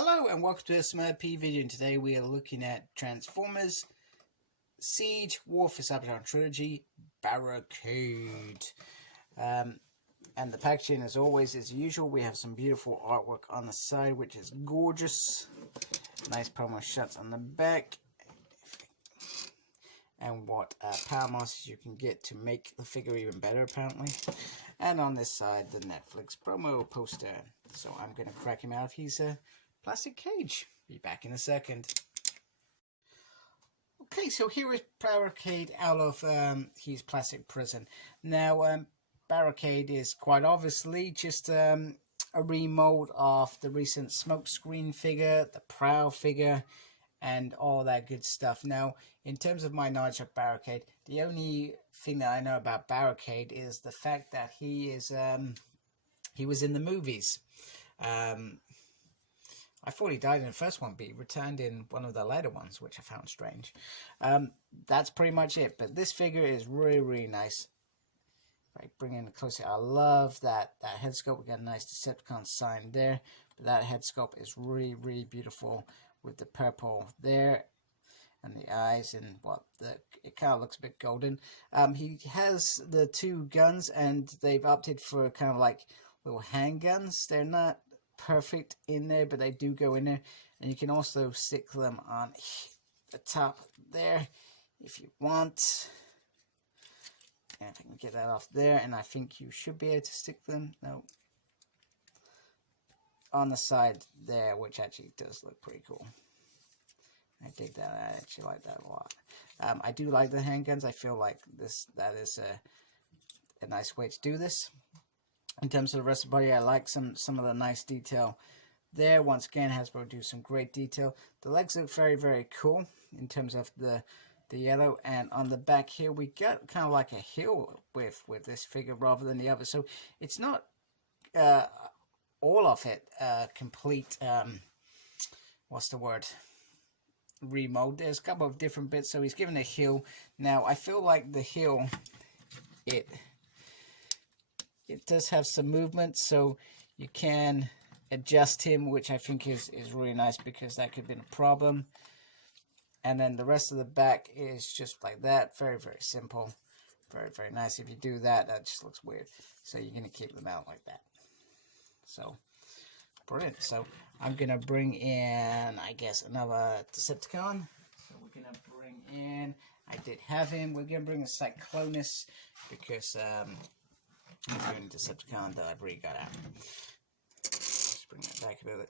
Hello and welcome to a SMRP video, and today we are looking at Transformers Siege War for Cybertron Trilogy Barricade. And the packaging, as always, as usual, we have some beautiful artwork on the side, which is gorgeous. Nice promo shots on the back. And what power masters you can get to make the figure even better, apparently. And on this side, the Netflix promo poster. So I'm going to crack him out if he's a plastic cage. Be back in a second. Okay, so here is Barricade out of his plastic prison. Now, Barricade is quite obviously just a remold of the recent Smokescreen figure, the Prow figure, and all that good stuff. Now, in terms of my knowledge of Barricade, the only thing that I know about Barricade is the fact that he was in the movies. I thought he died in the first one, but he returned in one of the later ones, which I found strange. That's pretty much it. But this figure is really, really nice. If I bring in closer, I love that head sculpt. We got a nice Decepticon sign there. But that head sculpt is really, really beautiful with the purple there and the eyes, and it kind of looks a bit golden. He has the two guns, and they've opted for kind of like little handguns. They're not perfect in there, but they do go in there, and you can also stick them on the top there if you want. And if I can get that off there, and I think you should be able to stick them on the side there, which actually does look pretty cool. I dig that. I actually like that a lot. I do like the handguns. I feel like that is a nice way to do this. In terms of the rest of the body, I like some of the nice detail there. Once again, Hasbro do some great detail. The legs look very, very cool in terms of the yellow. And on the back here, we got kind of like a heel with this figure rather than the other. So it's not all of it complete, what's the word, remold. There's a couple of different bits. So he's given a heel. Now, I feel like the heel, it does have some movement, so you can adjust him, which I think is really nice, because that could have been a problem. And then the rest of the back is just like that. Very, very simple. Very, very nice. If you do that, that just looks weird. So you're going to keep them out like that. So, brilliant. So I'm going to bring in, I guess, another Decepticon. So we're going to bring in, I did have him. We're going to bring a Cyclonus, because I'm doing Decepticon that I've already got out. Just bring that back a bit.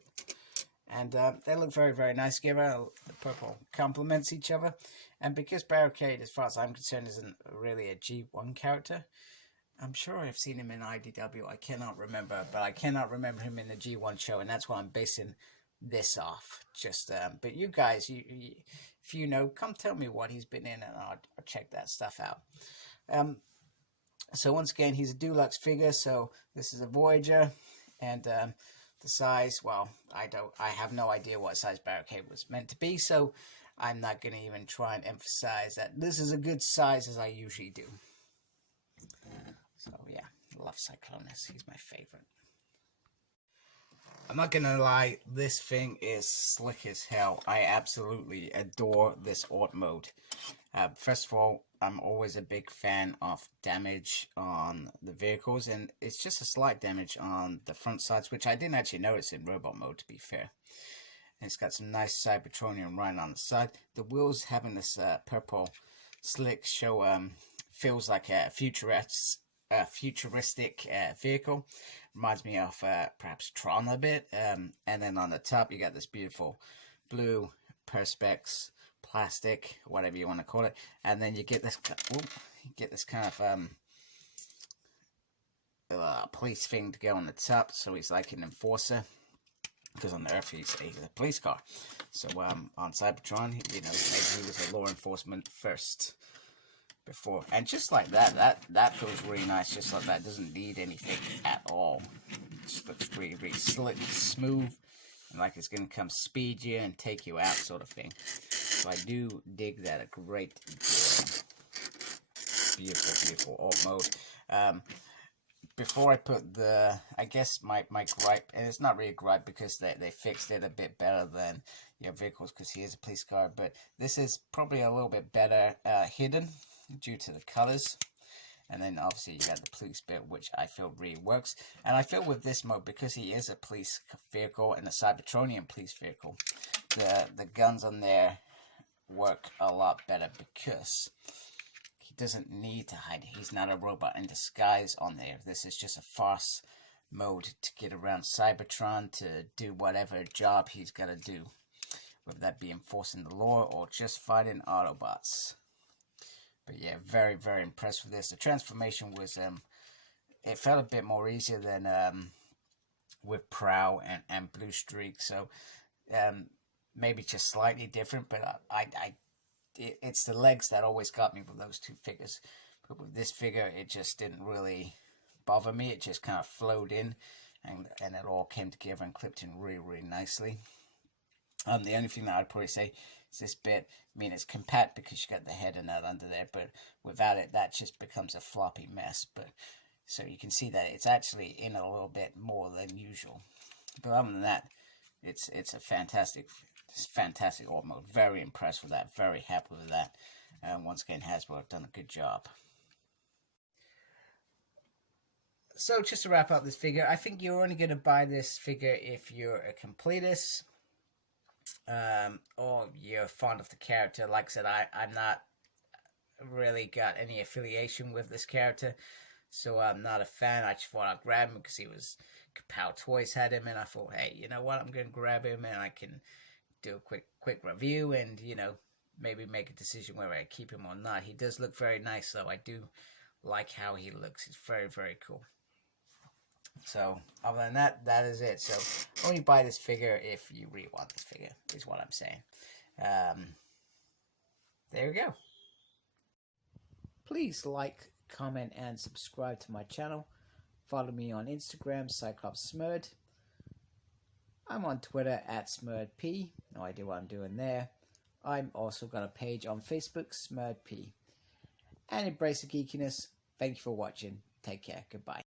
And they look very, very nice together. The purple complements each other. And because Barricade, as far as I'm concerned, isn't really a G1 character, I'm sure I've seen him in IDW. I cannot remember, but I cannot remember him in the G1 show, and that's why I'm basing this off. Just, but you guys, if you know, come tell me what he's been in, and I'll check that stuff out. So once again, he's a deluxe figure. So this is a Voyager, and the size, well, I have no idea what size Barricade was meant to be, so I'm not going to even try and emphasize that this is a good size, as I usually do. So yeah, love Cyclonus. He's my favorite. I'm not gonna lie, this thing is slick as hell. I absolutely adore this art mode. First of all, I'm always a big fan of damage on the vehicles, and it's just a slight damage on the front sides, which I didn't actually notice in robot mode, to be fair. And it's got some nice Cybertronian right on the side. The wheels having this purple slick show feels like a futuristic vehicle. Reminds me of perhaps Tron a bit. And then on the top, you got this beautiful blue Perspex plastic, whatever you want to call it, and then you get this kind of police thing to go on the top. So he's like an enforcer, because on the Earth he's a police car. So on Cybertron, you know, maybe he was a law enforcement first before, and just like that feels really nice. Just like that, doesn't need anything at all. It just looks really, really slick, smooth, and like it's gonna come speed you and take you out, sort of thing. So I do dig that a great deal. Beautiful, beautiful alt mode. before I put the, I guess my gripe, and it's not really a gripe because they fixed it a bit better than your vehicles because he is a police car, but this is probably a little bit better hidden due to the colors. And then obviously you got the police bit, which I feel really works. And I feel with this mode, because he is a police vehicle and a Cybertronian police vehicle, the guns on there work a lot better because he doesn't need to hide. He's not a robot in disguise on there. This is just a farce mode to get around Cybertron to do whatever job he's got to do, whether that be enforcing the law or just fighting Autobots. But yeah, very, very impressed with this. The transformation was, it felt a bit more easier than with Prow and Blue Streak. So maybe just slightly different, but it's the legs that always got me with those two figures. But with this figure, it just didn't really bother me. It just kind of flowed in, and it all came together and clipped in really, really nicely. The only thing that I'd probably say is this bit. I mean, it's compact because you got the head and that under there, but without it, that just becomes a floppy mess. But so you can see that it's actually in a little bit more than usual. But other than that, it's a fantastic art mode. Very impressed with that. Very happy with that. Once again, Hasbro have done a good job. So just to wrap up this figure, I think you're only going to buy this figure if you're a completist. Or you're fond of the character. Like I said, I'm not really got any affiliation with this character, so I'm not a fan. I just thought I'd grab him because he was, Kapow Toys had him, and I thought, hey, you know what, I'm gonna grab him and I can do a quick review and, you know, maybe make a decision whether I keep him or not. He does look very nice, though. I do like how he looks. He's very, very cool. So, other than that, that is it. So, only buy this figure if you really want this figure, is what I'm saying. There we go. Please like, comment, and subscribe to my channel. Follow me on Instagram, CyclopsSmurd. I'm on Twitter @SmurdP. No idea what I'm doing there. I'm also got a page on Facebook, SmurdP. And embrace the geekiness. Thank you for watching. Take care. Goodbye.